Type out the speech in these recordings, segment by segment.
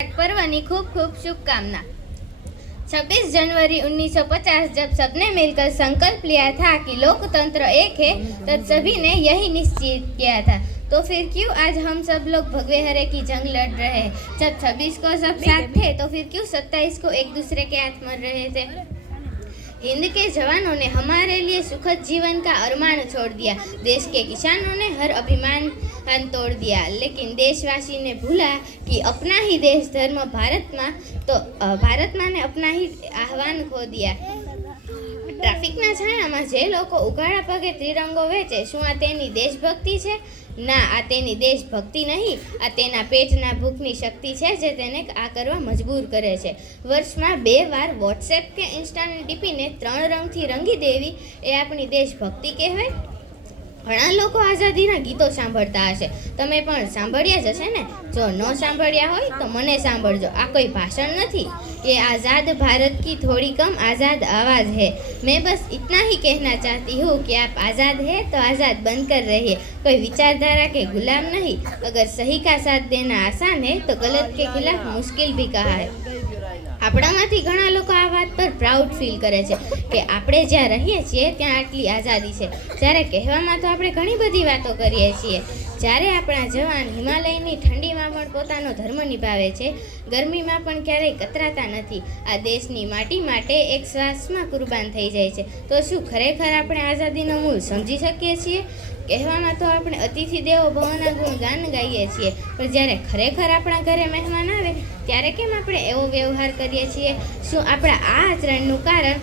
पर्व की खूब खूब शुभकामना। 26 जनवरी 1950 जब सबने मिलकर संकल्प लिया था कि लोकतंत्र एक है, तब सभी ने यही निश्चित किया था। तो फिर क्यों आज हम सब लोग भगवे हरे की जंग लड़ रहे हैं? जब 26 को सब साथ थे, तो फिर क्यों 27 को एक दूसरे के हाथ मर रहे थे? हिंद के जवानों ने हमारे लिए सुखद जीवन का अरमान छोड़ दिया। देश के किसानों ने हर अभिमान तोड़ दिया, लेकिन देशवासी ने भूला कि अपना ही देश धर्म भारत माँ ने अपना ही आह्वान खो दिया। ટ્રાફિકના છાણામાં જે લોકો ઉઘાડા પગે ત્રિરંગો વેચે, શું આ તેની દેશભક્તિ છે? ના, આ તેની દેશભક્તિ નહીં, આ તેના પેટના ભૂખની શક્તિ છે જે તેને આ કરવા મજબૂર કરે છે। વર્ષમાં 2 વાર વોટ્સએપ કે ઇન્સ્ટાની ડીપીને 3 રંગથી રંગી દેવી એ આપણી દેશભક્તિ કહેવાય? ઘણા લોકો આઝાદીના ગીતો સાંભળતા હશે, તમે પણ સાંભળ્યા જ હશે ને? જો ન સાંભળ્યા હોય તો મને સાંભળજો, આ કોઈ ભાષણ નથી। ये आज़ाद भारत की थोड़ी कम आज़ाद आवाज़ है। मैं बस इतना ही कहना चाहती हूँ कि आप आज़ाद है तो आज़ाद बनकर रहिए, कोई विचारधारा के गुलाम नहीं। अगर सही का साथ देना आसान है तो गलत के खिलाफ मुश्किल भी कहा है। આપણામાંથી ઘણા લોકો આ વાત પર પ્રાઉડ ફીલ કરે છે કે આપણે જ્યાં રહીએ છીએ ત્યાં આટલી આઝાદી છે, જ્યારે કહેવામાં તો આપણે ઘણી બધી વાતો કરીએ છીએ। જ્યારે આપણા જવાન હિમાલયની ઠંડીમાં પણ પોતાનો ધર્મ નિભાવે છે, ગરમીમાં પણ ક્યારેય કતરાતા નથી, આ દેશની માટી માટે એક શ્વાસમાં કુરબાન થઈ જાય છે, તો શું ખરેખર આપણે આઝાદીનો મૂળ સમજી શકીએ છીએ? કહેવામાં તો આપણે અતિથિ દેવો ભવના ગુણગાન ગાઈએ છીએ, પણ જ્યારે ખરેખર આપણા ઘરે મહેમાન આવે ત્યારે કેમ આપણે એવો વ્યવહાર કરીએ છીએ? શું આપણા આ આચરણનું કારણ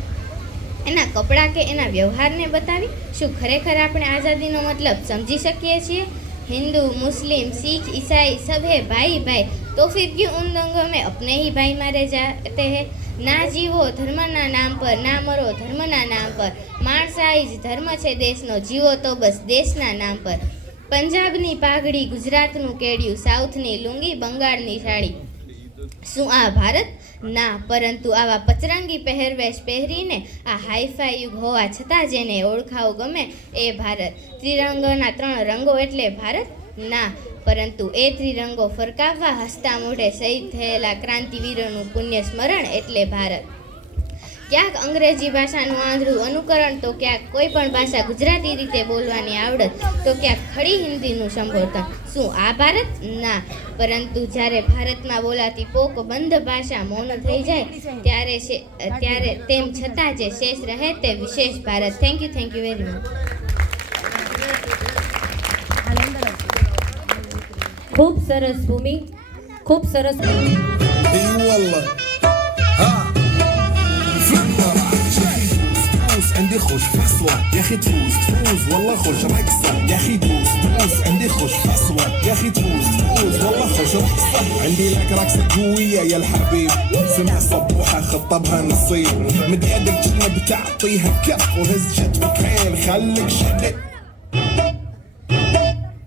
એના કપડાં કે એના વ્યવહારને બતાવી? શું ખરેખર આપણે આઝાદીનો મતલબ સમજી શકીએ છીએ? हिंदू, मुस्लिम, सिख, ईसाई सब है भाई भाई, तो फिर क्यों उन दंगों में अपने ही भाई मारे जाते हैं? ना जीवो धर्मना नाम पर, ना मरो धर्मना नाम पर, माणसाई જ ધર્મ છે દેશનો, જીવો તો બસ દેશના નામ પર। પંજાબની પાઘડી, ગુજરાતનું કેડિયું, સાઉથની લુંગી, બંગાળની સાડી, શું આ ભારત? ના, પરંતુ આવા પચરંગી પહેરવેશ પહેરીને આ હાઈફાઈ યુગ હોવા છતાં જેને ઓળખાવું ગમે એ ભારત। ત્રિરંગોના 3 રંગો એટલે ભારત? ના, પરંતુ એ ત્રિરંગો ફરકાવવા હસતા મોઢે શહીદ થયેલા ક્રાંતિવીરોનું પુણ્ય સ્મરણ એટલે ભારત। ક્યાંક અંગ્રેજી ભાષાનું આંધળું અનુકરણ, તો ક્યાંક કોઈ પણ ભાષા ગુજરાતી રીતે બોલવાની આવડત, તો ક્યાંક ખડી હિન્દીનું સંબોધન, શું આ ભારત? ના, પરંતુ જ્યારે ભારતમાં બોલાતી પોક બંધ ભાષા મૌન થઈ જાય ત્યારે તેમ છતાં જે શેષ રહે તે વિશેષ Bharat. Thank you very much. ખૂબ સરસ ભૂમિ, ખૂબ સરસ। عندي خوش فصوة يا اخي تفوز والله خوش رقصة يا اخي تفوز عندي خوش فصوة يا اخي تفوز والله خوش رقصة عندي لك رقصة قوية يا الحبيب، سمع صبوحة خطبها نصيب، مد يدك كنا بتعطيها كف وهز كتفك حيل خليك شدك